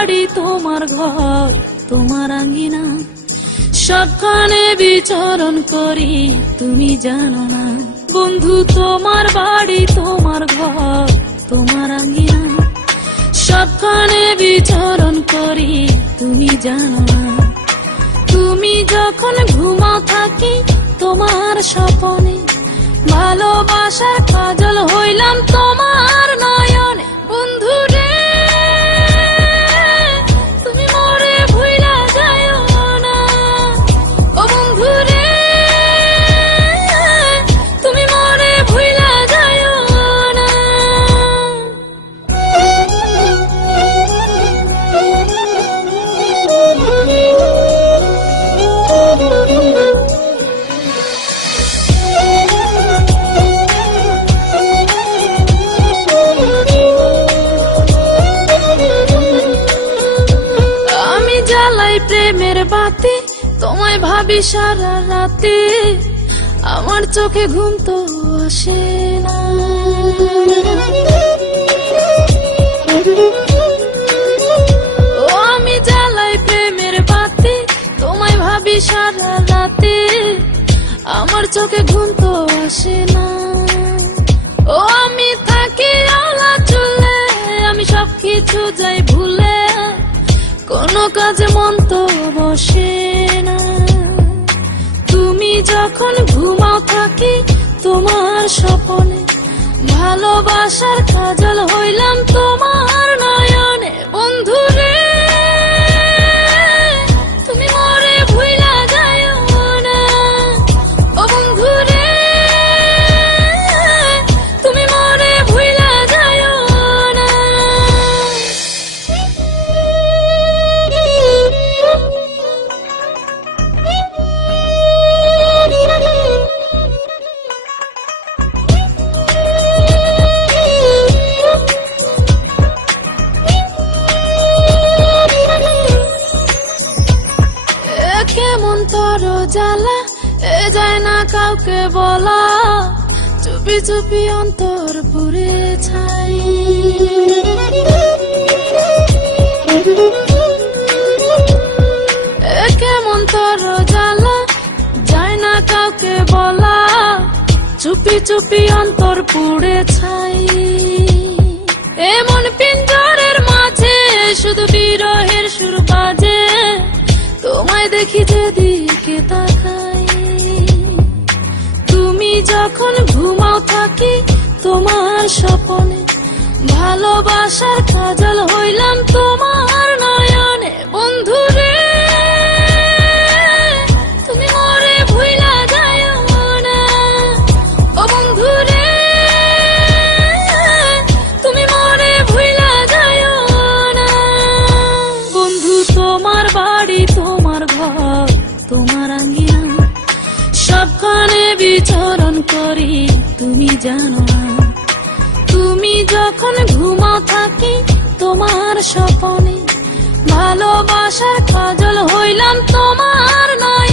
বাড়ি তোমার ঘর তোমার আঙ্গিনা, সবখানে বিচরণ করি তুমি জানো না। বন্ধু তোমার বাড়ি তোমার ঘর তোমার আঙ্গিনা, সবখানে বিচরণ করি তুমি জানো না। তুমি যখন ঘুমাও থাকি তোমার স্বপনে, ভালোবাসার কাজল হইলাম তোমার নয়নে। বন্ধু রে তুমি মরে ভুইলা যাইও না, ও বন্ধু রে তুমি মরে ভুইলা যাইও না। আমি জ্বালাই প্রেমের বাতি, তোমায় ভাবি সারা রাতে, আমার চোখে ঘুম তো আসে না। ও আমি জ্বালাই প্রেমের বাতি, তোমায় ভাবি সারা রাতে, আমার চোখে ঘুম তো আসে না। ও আমি থাকি আলা চুলে, আমি সবকিছু যাই ভুলে, কোনো কাজে মন তো বসে না। তুমি যখন ঘুমাও থাকি তোমার স্বপনে, ভালোবাসার কাজল হইলাম তোমার নয়নে। বন্ধু রে তুমি মরে ভুইলা যাইও না, ও বন্ধু রে তুমি মরে ভুইলা যাইও না। কেমন তর জ্বালা এ যায় না কাউকে বলা, চুপি চুপি অন্তর পুরে ছাই। কেমন তর জ্বালা যায় না কাউকে বলা, চুপি চুপি অন্তর পুড়ে ছাই। এমন পিঞ্জরের মাঝে শুধু বিরহের সুর বাজে, তোমায় দেখি যেদিকে তাকাই। তুমি যখন ঘুমাও থাকি তোমার স্বপনে, ভালোবাসার কাজল হইলাম তোমার নয়নে। বন্ধু রে তুমি মরে ভুইলা যাইও না, ও বন্ধু রে তুমি মরে ভুইলা যাইও না। বন্ধু তোমার বাড়ি তোমার ঘর তোমার আঙ্গিনা, সবখানে বিচরণ করি তুমি জানো না। তুমি যখন ঘুমাও থাকি তোমার স্বপনে, ভালোবাসার কাজল হইলাম তোমার নয়।